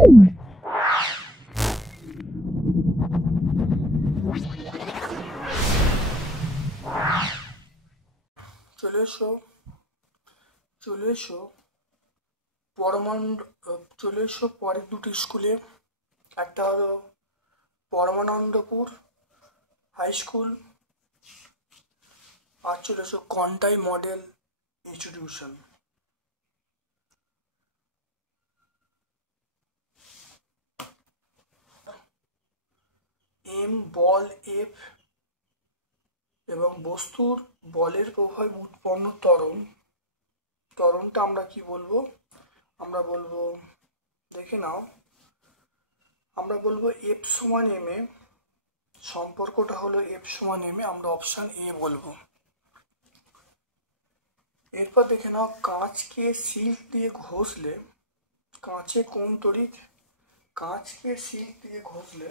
চলে এসো চলে এসো পরমানন্দ চলে এসো পরের দুটি স্কুলে। একটা হলো পরমানন্দপুর হাই স্কুল, আর চলে এসো কন্টাই মডেল ইনস্টিটিউশন। এম বল এফ এবং বস্তুর বলের প্রভাবে উৎপন্ন ত্বরণটা আমরা কি বলবো? আমরা বলবো, দেখে নাও, আমরা বলবো এফ সমান এম এ। সম্পর্কটা হলো এফ সমান এম এ, আমরা অপশন এ বলবো। এরপর দেখে নাও, কাঁচকে সিল্ক দিয়ে ঘষলে কাঁচে কোন তড়িৎ? কাঁচকে সিল্ক দিয়ে ঘষলে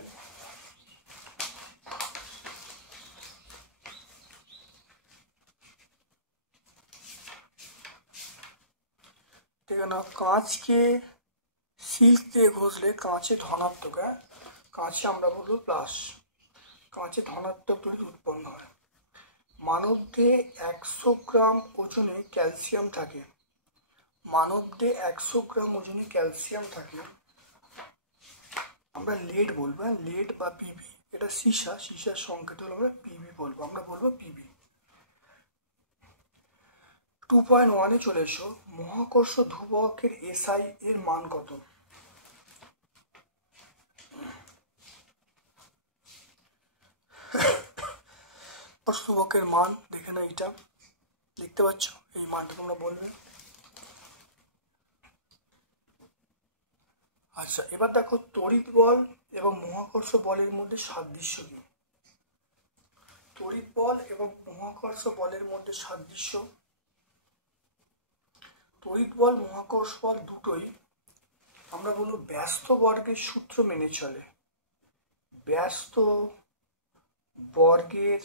দেখে নাও, কাঁচকে সিল্ক দিয়ে ঘষলে কাঁচে ধনাত্মক, কাঁচে আমরা বলবো প্লাস, কাঁচে ধনাত্মক তড়িৎ উৎপন্ন হয়। মানব দেহে 100 গ্রাম ওজনে ক্যালসিয়াম থাকে। মানব দেহে 100 গ্রাম ওজনে ক্যালসিয়াম থাকে। আমরা লেড বলবো, লেড বা পিবি। এটা সীসার সংকেত হলো আমরা পিবি বলবো, আমরা বলবো পিবি। 2.1 চলে এসো, মহাকর্ষ ধ্রুবকের এসআই এর মান কত? ধ্রুবকের মান দেখে না, এটা দেখতে পাচ্ছ, এই মানটা তোমরা বলবে। আচ্ছা, এবার দেখো তড়িৎ বল এবং মহাকর্ষ বলের মধ্যে সাদৃশ্য কি? তড়িৎ বল এবং মহাকর্ষ বলের মধ্যে সাদৃশ্য, তড়িৎ বল মহাকর্ষ বল দুটোই আমরা বলবো ব্যস্ত বর্গের সূত্র মেনে চলে। ব্যস্ত বর্গের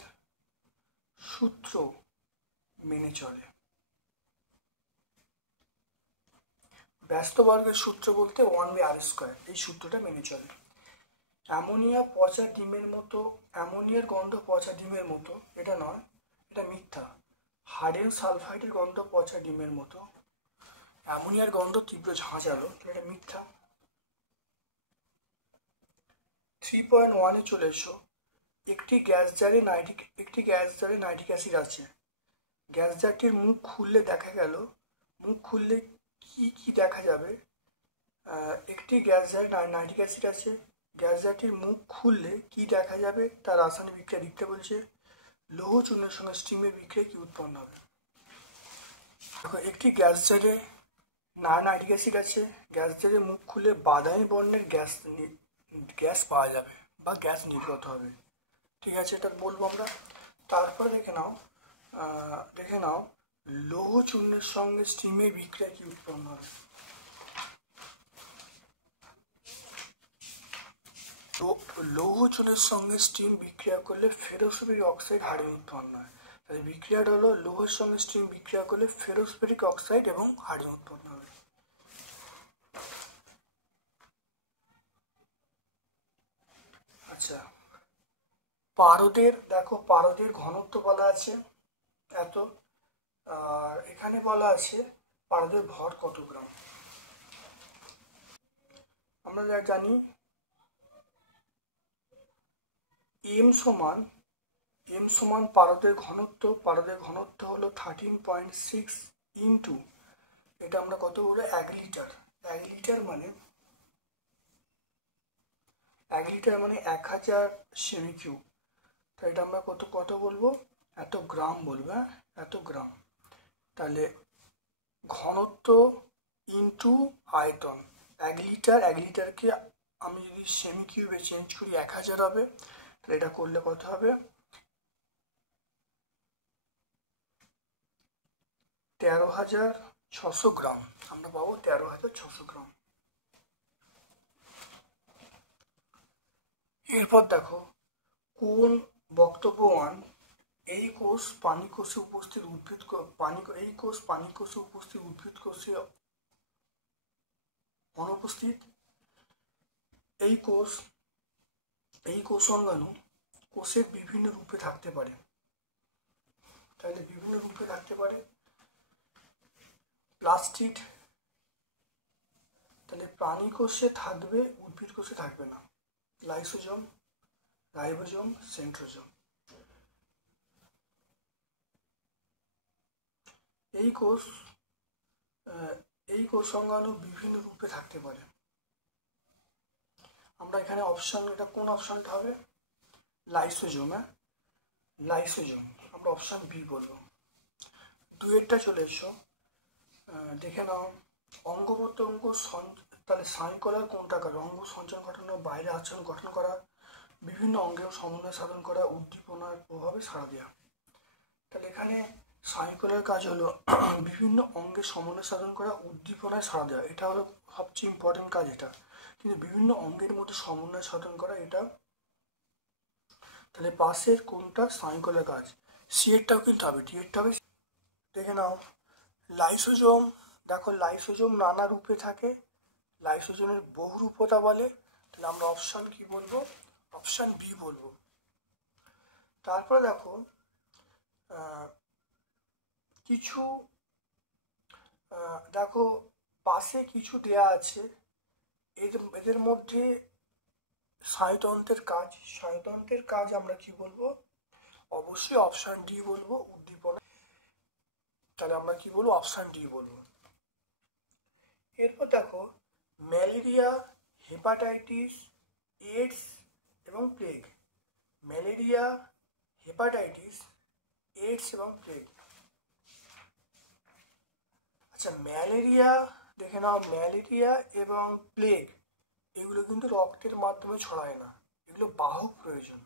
সূত্র মেনে চলে। ব্যস্ত বর্গের সূত্র বলতে 1/r², এই সূত্রটা মেনে চলে। অ্যামোনিয়া পচা ডিমের মতো, অ্যামোনিয়ার গন্ধ পচা ডিমের মতো, এটা নয়, এটা মিথ্যা। হাইড্রোজেন সালফাইডের গন্ধ পচা ডিমের মতো, অ্যামোনিয়ার গন্ধ তীব্র ঝাঁঝালো, এটা মিথ্যা। 3.1 চলে এসো, একটি গ্যাস জারে নাইট্রিক অ্যাসিড আছে। গ্যাস জারটির মুখ খুললে দেখা গেল, মুখ খুললে কি দেখা যাবে? একটি গ্যাস জারে নাইট্রিক অ্যাসিড আছে, গ্যাস জারটির মুখ খুললে কি দেখা যাবে? তার রাসায়নিক বিক্রিয়া লিখতে বলছে। লৌহ চূর্ণের সঙ্গে স্টিমের বিক্রিয়া কি উৎপন্ন হবে? দেখো, একটি গ্যাস জারে নাইট্রিক অ্যাসিড আছে, গ্যাস জারে মুখ খুলে বাদামি বর্ণের গ্যাস পাওয়া যাবে বা গ্যাস নির্গত হবে। ঠিক আছে, এটা বলবো আমরা। তারপরে দেখে নাও লৌহ চূর্ণের সঙ্গে স্টিমের বিক্রিয়া কি উৎপন্ন হবে? লৌহ চূর্ণের সঙ্গে স্টিম বিক্রিয়া করলে ফেরোসফেরিক অক্সাইড হাইড্রোজেন উৎপন্ন হয়। তাহলে বিক্রিয়াটা হলো লৌহের সঙ্গে স্টিম বিক্রিয়া করলে ফেরোসফেরিক অক্সাইড এবং হাইড্রোজেন উৎপন্ন হবে। আচ্ছা, পারদের ঘনত্ব বলা আছে এত, আর এখানে বলা আছে পারদের ভর কত গ্রাম। আমরা যা জানি এম সমান পারদের ঘনত্ব হলো 13.6 ইন্টু, এটা আমরা কত বলবো? 1 লিটার। 1 লিটার মানে 1000 সেমি কিউব। তো এটা আমরা কত বলবো? এত গ্রাম বলবো, এত গ্রাম। তাহলে ঘনত্ব ইন্টু আয়তন, 1 লিটারকে আমি যদি সেমি কিউবে চেঞ্জ করি 1000 হবে। তাহলে এটা করলে কত হবে? 13,600 গ্রাম। আমরা পাবো 13,600 গ্রাম। এরপর দেখো, কোন বক্তব্য 1, এই কোষ পানি কোষে উপস্থিত উদ্ভিদ উদ্ভিদ কোষে অনুপস্থিত। এই কোষ অঙ্গাণু কোষের বিভিন্ন রূপে থাকতে পারে। তাহলে বিভিন্ন রূপে থাকতে পারে। প্লাস্টিড, তাহলে প্রাণী কোষে থাকবে, উদ্ভিদ কোষে থাকবে না। Lysosome, ribosome, centrosome. এই কোষ অঙ্গাণু বিভিন্ন রূপে থাকতে পারে। আমরা এখানে অপশন, এটা কোন অপশনটা হবে? লাইসোজোম। লাইসোজোম, আমরা অপশন বি বলবো। দুইয়েরটা চলে এসো, দেখে নাও। অঙ্গ প্রত্যঙ্গ তাহলে সাইকলার কোনটা কার? অঙ্গ সঞ্চালন ঘটানো, বাইরে আচরণ গঠন করা, বিভিন্ন অঙ্গের সমন্বয় সাধন করা, উদ্দীপনার প্রভাবে সাড়া দেওয়া। তাহলে এখানে সাইকলার কাজ হলো বিভিন্ন অঙ্গের সমন্বয় সাধন করা, উদ্দীপনায় সাড়া দেওয়া। এটা হলো সবচেয়ে ইম্পর্টেন্ট কাজ এটা। কিন্তু বিভিন্ন অঙ্গের মধ্যে সমন্বয় সাধন করা, এটা তাহলে পাশের কোনটা সাইকলার কাজ? সি এরটাও কিন্তু হবে, ডি এরটা হবে। দেখে নাও লাইসোজোম, দেখো লাইসোজোম নানা রূপে থাকে, লাইসোজোমের বহুরূপতা বলে। তাহলে আমরা অপশন কি বলবো? অপশন বি বলবো। তারপরে দেখো কিছু দেখো পাশে কিছু দেয়া আছে, এদের মধ্যে স্নায়ুতন্ত্রের কাজ আমরা কি বলবো? অবশ্যই অপশন ডি বলবো, উদ্দীপনা। তাহলে আমরা কি বলবো? অপশন ডি বলবো। এরপর দেখো ম্যালেরিয়া, হেপাটাইটিস, এইডস এবং প্লেগ। ম্যালেরিয়া, হেপাটাইটিস, এইডস এবং প্লেগ। আচ্ছা, ম্যালেরিয়া দেখে নাও, ম্যালেরিয়া এবং প্লেগ এগুলো কিন্তু রক্তের মাধ্যমে ছড়ায় না, এগুলো বাহক প্রয়োজন।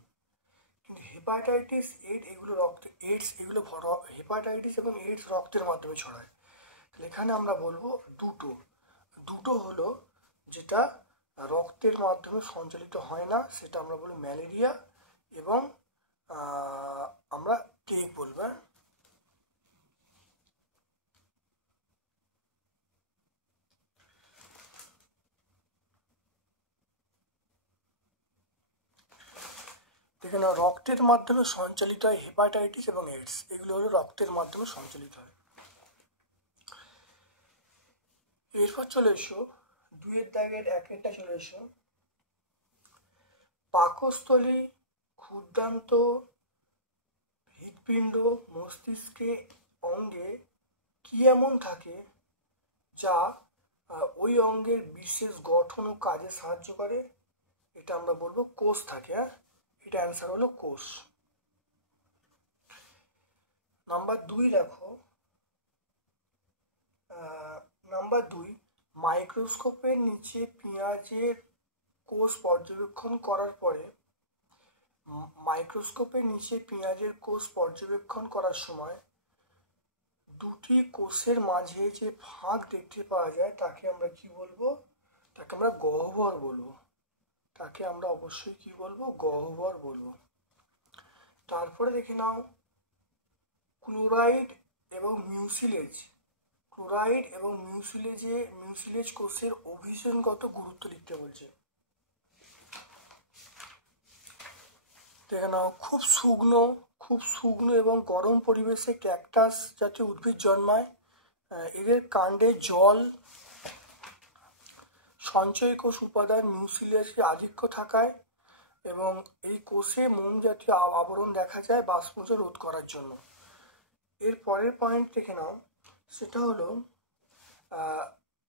কিন্তু হেপাটাইটিস, এইডস এগুলো হেপাটাইটিস এবং এইডস রক্তের মাধ্যমে ছড়ায়। তাহলে এখানে আমরা বলবো দুটো হলো যেটা রক্তের মাধ্যমে সঞ্চালিত হয় না, সেটা আমরা বলবো ম্যালেরিয়া এবং আমরা প্লেগ বলবো। দেখে নাও রক্তের মাধ্যমে সঞ্চালিত হয় হেপাটাইটিস এবং এইডস, এগুলো হলো রক্তের মাধ্যমে সঞ্চালিত হয়। এরপর চলে এসো দুইয়ের দাগের একেরটা চলে এসো। পাকস্থলী, ক্ষুদ্রান্ত, হৃৎপিণ্ড, মস্তিষ্কে অঙ্গে কি এমন থাকে যা ওই অঙ্গের বিশেষ গঠন ও কাজে সাহায্য করে? এটা আমরা বলবো কোষ থাকে। এটা অ্যান্সার হলো কোষ। নাম্বার 2 দেখো, নাম্বার 2, মাইক্রোস্কোপের নিচে পেঁয়াজের কোষ পর্যবেক্ষণ করার পরে করার সময় দুটি কোষের মাঝে যে ফাঁক দেখতে পাওয়া যায় তাকে আমরা কি বলবো? তাকে আমরা গহ্বর বলবো। তাকে আমরা অবশ্যই কি বলবো? গহ্বর বলবো। তারপরে দেখে নাও ক্লোরাইড এবং মিউসিলেজ কোষের অভিযোজনগত গুরুত্ব লিখতে বলছে। দেখে নাও খুব শুকনো এবং গরম পরিবেশে ক্যাকটাস জাতীয় উদ্ভিদ জন্মায়। এদের কাণ্ডে জল সঞ্চয় কোষ উপাদান মিউসিলেজের আধিক্য থাকায় এবং এই কোষে মোম জাতীয় আবরণ দেখা যায় বাষ্পোচ্ছ্বাস রোধ করার জন্য। এর পরের পয়েন্ট দেখে নাও, সেটা হলো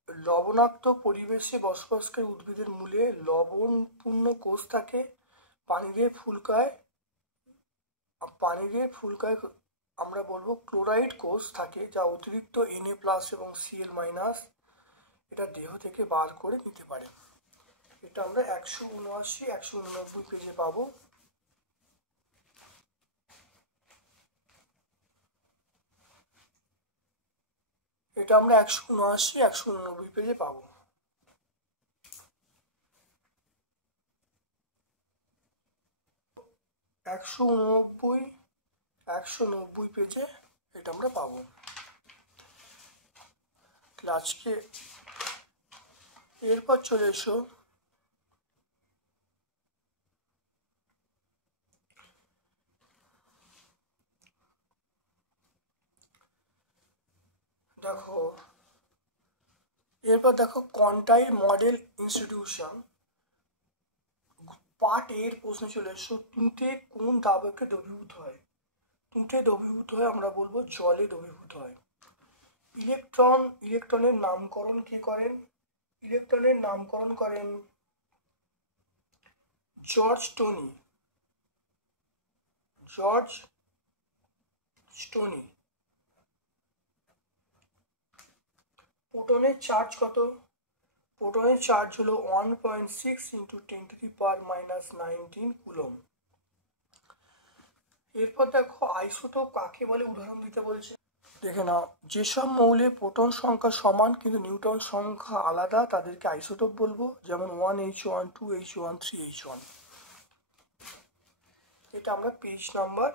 লবণাক্ত পরিবেশে বসবাসকারী উদ্ভিদের মূলে লবণপূর্ণ কোষ থাকে। পানি দিয়ে ফুলকায় আমরা বলবো ক্লোরাইড কোষ থাকে, যা অতিরিক্ত Na+ এবং Cl- এটা দেহ থেকে বার করে নিতে পারে। এটা আমরা 179-189 পেজে পাবো। এটা আমরা 179-189 পেজে পাবো। একশো নব্বই পেজে এটা আমরা পাবো। আজকে এরপর চলে এসো এরপর দেখো কোয়ান্টাইল মডেল ইনস্টিটিউশন পার্ট এর প্রশ্নে চলে এসো। তুঁতে কোন দ্রাবকে দ্রবীভূত হয়? তুঁতে দ্রবীভূত হয় আমরা বলবো জলে দ্রবীভূত হয়। ইলেকট্রনের নামকরণ কে করেন? ইলেকট্রনের নামকরণ করেন জর্জ স্টোনি। প্রোটনের চার্জ কত? প্রোটনের চার্জ হলো 1.6 × 10⁻⁻19 কুলম। এরপর দেখো আইসোটোপ কাকে বলে উদাহরণ দিতে বলছে। দেখে নাও, যেসব মৌলে প্রোটন সংখ্যা সমান কিন্তু নিউট্রন সংখ্যা আলাদা তাদেরকে আইসোটোপ বলবো, যেমন 1H1, 2H1, 3H1। এটা আমরা পেজ নাম্বার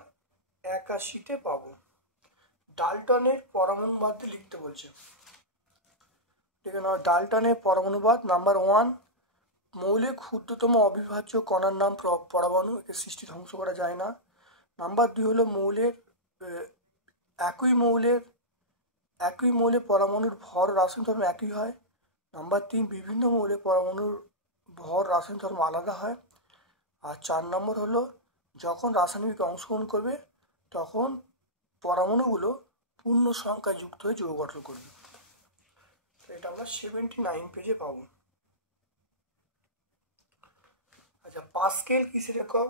81-তে পাবো। ডাল্টনের পরমাণুবাদ লিখতে বলছে। দেখে নাও, ডাল্টনের পরমাণুবাদ নাম্বার 1, মৌলে ক্ষুদ্রতম অবিভাজ্য কণার নাম পরমাণু, একে সৃষ্টি ধ্বংস করা যায় না। নাম্বার 2 হলো মৌলের একই মৌলে পরমাণুর ভর রাসায়নিক ধর্ম একই হয়। নাম্বার 3, বিভিন্ন মৌলে পরমাণুর ভর রাসায়নিক ধর্ম আলাদা হয়। আর 4 নম্বর হলো যখন রাসায়নিক অংশগ্রহণ করবে তখন পরমাণুগুলো পূর্ণ সংখ্যা যুক্ত হয়ে যৌগ গঠন করবে। এটা আমরা 79 পেজে পাবো। আচ্ছা, পাস্কেল কিসের একক?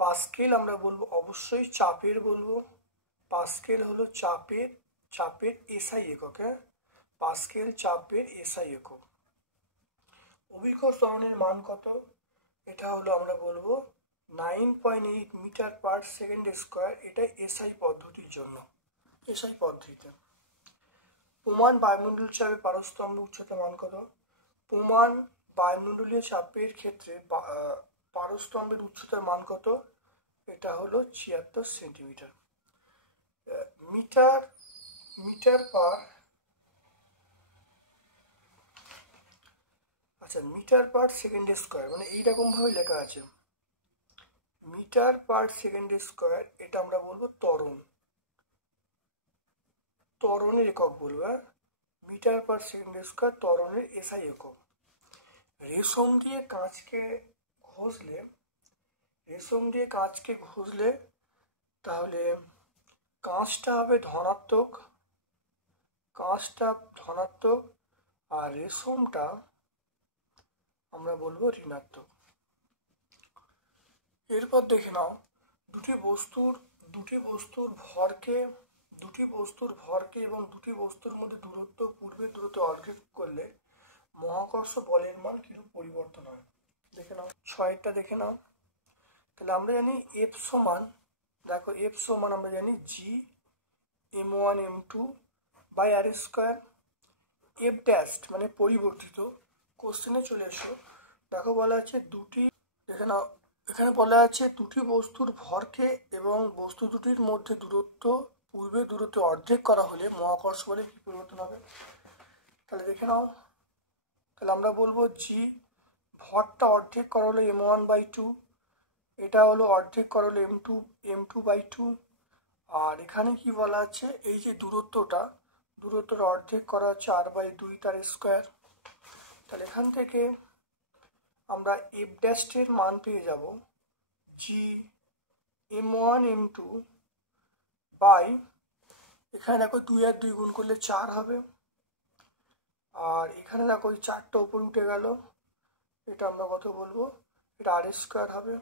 পাস্কেল আমরা বলবো অবশ্যই চাপের বলবো। পাস্কেল হলো চাপের এসআই একক। হ্যাঁ, পাস্কেল চাপের এসআই একক। অভিকর্ষ ত্বরণের মান কত? এটা হলো আমরা বলবো 9.8 মিটার/সেকেন্ড²। এটা এসআই পদ্ধতির জন্য, এসআই পদ্ধতিতে। প্রমাণ বায়ুমণ্ডলীয় চাপে পারস্তম্ভ উচ্চতার মান কত? প্রমাণ বায়ুমণ্ডলীয় চাপের ক্ষেত্রে পারস্তম্ভের উচ্চতার মান কত? এটা হলো 76 সেন্টিমিটার। মিটার/সেকেন্ড², মানে এইরকম ভাবে লেখা আছে মিটার/সেকেন্ড²। এটা আমরা বলবো ত্বরণের একক বলবো। মিটার/সেকেন্ড² ত্বরণের এসআই একক। রেশম দিয়ে কাঁচকে ঘষলে তাহলে কাঁচটা হবে ধনাত্মক, আর রেশমটা আমরা বলবো ঋণাত্মক। এরপর দেখে নাও, দুটি বস্তুর ভরকে এবং দুটি বস্তুর মধ্যে দূরত্ব পূর্বের দূরত্ব অর্ধেক করলে মহাকর্ষ বলের মান কিরূপ পরিবর্তন হয়? দেখে নাও, 6টা দেখে নাও। তাহলে আমরা জানি F সমান, দেখো F সমান আমরা জানি Gm1m2/r²। F ড্যাশ মানে পরিবর্তিত। কোশ্চেনে চলে এসো, দেখো বলা আছে দেখে নাও, এখানে বলা আছে দুটি বস্তুর ভরকে এবং বস্তু দুটির মধ্যে দূরত্ব পূর্বের দূরত্ব অর্ধেক করা হলে মহাকর্ষ বলে কি পরিবর্তন হবে? তাহলে দেখে নাও, তাহলে আমরা বলবো ভরটা অর্ধেক করা হলো m1/2, এটা হলো অর্ধেক করা হলো m2/2। আর এখানে কি বলা আছে, এই যে দূরত্বটা অর্ধেক করা হচ্ছে r/2 তার স্কোয়ার। তাহলে এখান থেকে আমরা এফ ড্যাশের মান পেয়ে যাব Gm1m2 বাই, এখানে দেখো 2 আর 2 গুণ করলে 4 হবে। আর এখানে দেখো ওই 4টা উপরে উঠে গেল, এটা আমরা কত বলবো, এটা r² হবে।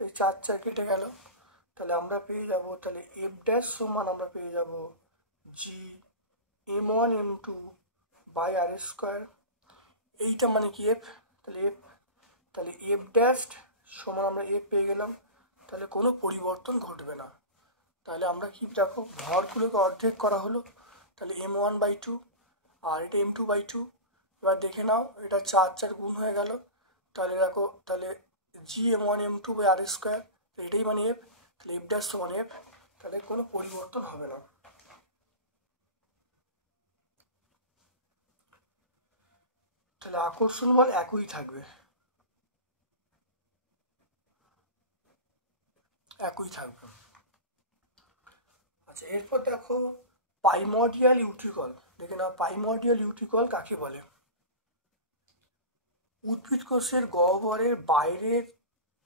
এই 4 কেটে গেল, তাহলে আমরা পেয়ে যাব, তাহলে এফ ড্যাশ সমান আমরা পেয়ে যাব Gm1m2/r²। এইটা মানে কি এফ, তাহলে এফ ড্যাশ সমান আমরা এফ পেয়ে গেলাম, তাহলে কোনো পরিবর্তন ঘটবে না। তাহলে আমরা কি দেখো, ভরগুলোকে অর্ধেক করা হলো, তাহলে m1/2 আর এটা m2/2। এবার দেখে নাও, এটা 4 গুণ হয়ে গেল, তাহলে দেখো, তাহলে Gm1m2/r², এটাই মানে এফ, তাহলে এফ ড্যাশ সমান এফ, তাহলে কোনো পরিবর্তন হবে না। তাহলে আকর্ষণ বল একই থাকবে। আচ্ছা, এরপর দেখো প্রাইমর্ডিয়াল ইউট্রিকল। দেখে নাও প্রাইমর্ডিয়াল ইউটিকল কাকে বলে। উদ্ভিদ কোষের গহ্বরের বাইরের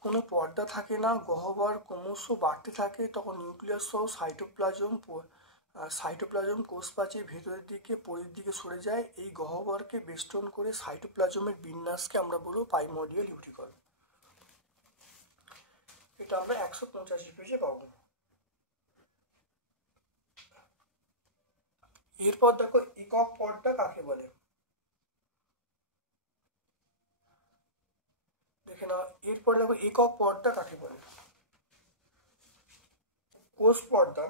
কোনো পর্দা থাকে না, গহ্বর ক্রমশ বাড়তে থাকে, তখন নিউক্লিয়াস সহ সাইটোপ্লাজম কোষ প্রাচীর ভেতরের দিকে পরের দিকে সরে যায়। এই গহ্বরকে বেষ্টন করে সাইটোপ্লাজমের বিন্যাসকে আমরা বলবো প্রাইমর্ডিয়াল ইউটিকল। এটা আমরা 185 পেজে পাবো। এরপর দেখো একক পর্দা কাকে বলে। দেখে নাও এরপরে দেখো একক পর্দা কাকে বলে। কোষ পর্দা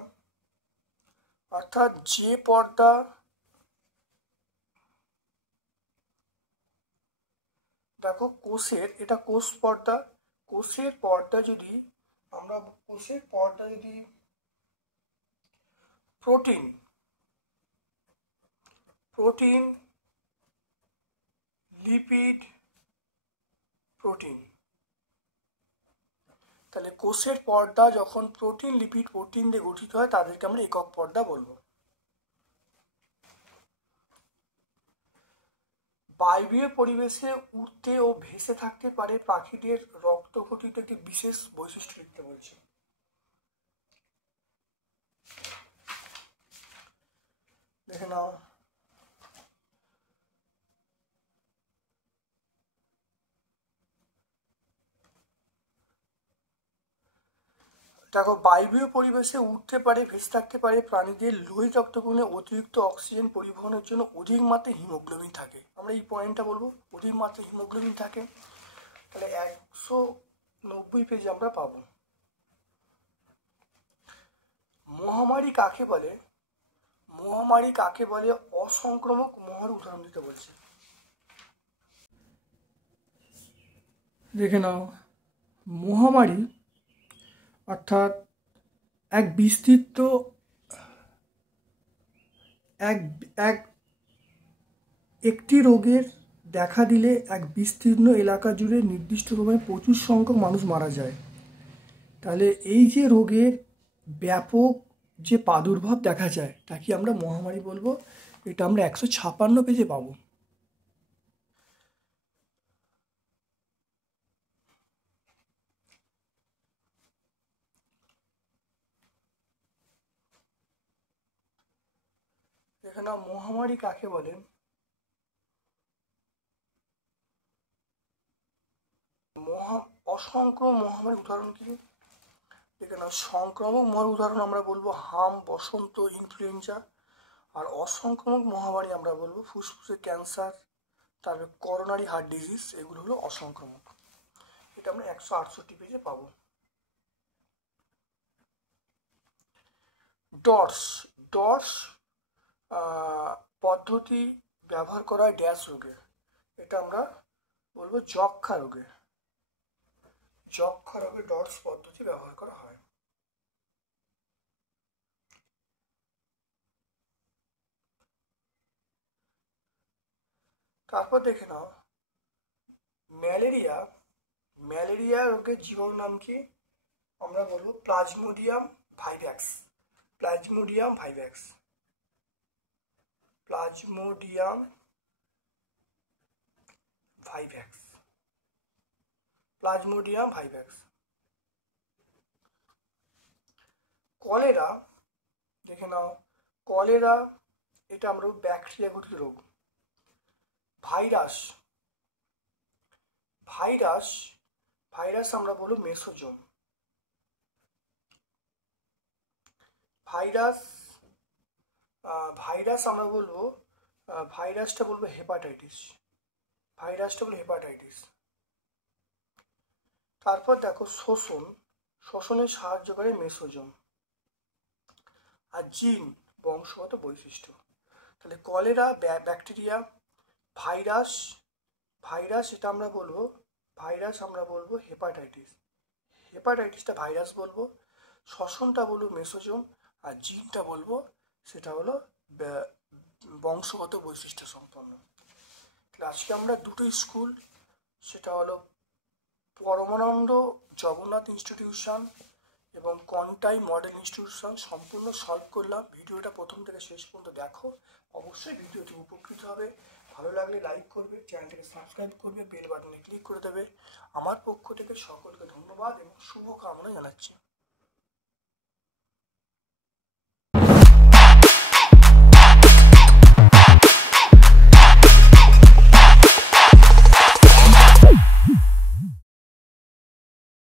অর্থাৎ যে পর্দা দেখো কোষের, এটা কোষ পর্দা, কোষের পর্দা যদি আমরা কোষের পর্দা যদি প্রোটিন লিপিড প্রোটিন, তাহলে কোষের পর্দা যখন প্রোটিন লিপিড প্রোটিন দিয়ে গঠিত হয় তাদেরকে আমরা একক পর্দা বলবো। বায়বীয় পরিবেশে উঠতে ও ভেসে থাকতে পারে পাখিদের রক্ত গঠিত একটি বিশেষ বৈশিষ্ট্য লিখতে বলছে। দেখে নাও দেখো বায়বীয় পরিবেশে উঠতে পারে ভেসে থাকতে পারে প্রাণীদের লোহিত রক্তকণে অতিরিক্ত অক্সিজেন পরিবহনের জন্য অধিক মাত্রায় হিমোগ্লোবিন থাকে। আমরা এই পয়েন্টটা বলবো, অধিক মাত্রায় হিমোগ্লোবিন থাকে। তাহলে 190 পেজে আমরা পাবো। মহামারী কাকে বলে। মহামারী কাকে বলে অসংক্রামক মহার উদাহরণ দিতে বলছে। দেখে নাও মহামারী অর্থাৎ এক বিস্তৃত একটি রোগের দেখা দিলে এক বিস্তীর্ণ এলাকা জুড়ে নির্দিষ্ট সময়ে প্রচুর সংখ্যক মানুষ মারা যায়। তাহলে এই যে রোগের ব্যাপক যে প্রাদুর্ভাব দেখা যায় তাকে আমরা মহামারী বলবো। এটা আমরা 156 পেজে পাবো। এখানে মহামারী কাকে বলে। অসংক্রামক মহামারীর উদাহরণ কি। এখানে সংক্রামক মহামারীর উদাহরণ আমরা বলবো হাম, বসন্ত, ইনফ্লুয়েঞ্জা। আর অসংক্রামক মহামারী আমরা বলবো ফুসফুসের ক্যান্সার, তারপরে করোনারি হার্ট ডিজিজ, এগুলো হলো অসংক্রামক। এটা আমরা 168 পেজে পাবো। ডর্স পদ্ধতি ব্যবহার করা হয় ড্যাশ রোগে। এটা আমরা বলবো যক্ষা রোগে। যক্ষা রোগে ডর্স পদ্ধতি ব্যবহার করা হয়। তারপর দেখে নাও ম্যালেরিয়া রোগের জীবাণুর নাম কি। আমরা বলবো plasmodium vivax. Plasmodium vivax. Cholera দেখে নাও কলেরা এটা আমরা ব্যাকটেরিয়া গঠিত রোগ। ভাইরাস আমরা বলবো মেসোজোম। ভাইরাস আমরা বলবো ভাইরাসটা বলবো হেপাটাইটিস। তারপর দেখো শোষণে সাহায্য করে মেসোজোম। আর জিন বংশগত বৈশিষ্ট্য। তাহলে কলেরা ব্যাকটেরিয়া, ভাইরাস এটা আমরা বলবো হেপাটাইটিসটা ভাইরাস বলবো, শ্বসনটা বলবো মেসোজোম, আর জিনটা বলবো সেটা হলো বংশগত বৈশিষ্ট্য সম্পন্ন। তাহলে আজকে আমরা দুটো স্কুল, সেটা হলো পরমানন্দ জগন্নাথ ইনস্টিটিউশন এবং কোয়ান্টাই মডেল ইনস্টিটিউশন সম্পূর্ণ সলভ করলাম। ভিডিওটা প্রথম থেকে শেষ পর্যন্ত দেখো, অবশ্যই ভিডিওটি উপকৃত হবে। ভালো লাগলে লাইক করবে, চ্যানেলটিকে সাবস্ক্রাইব করবে, বেল বাটনে ক্লিক করে দেবে। আমার পক্ষ থেকে সকলকে ধন্যবাদ এবং শুভকামনা জানাচ্ছি।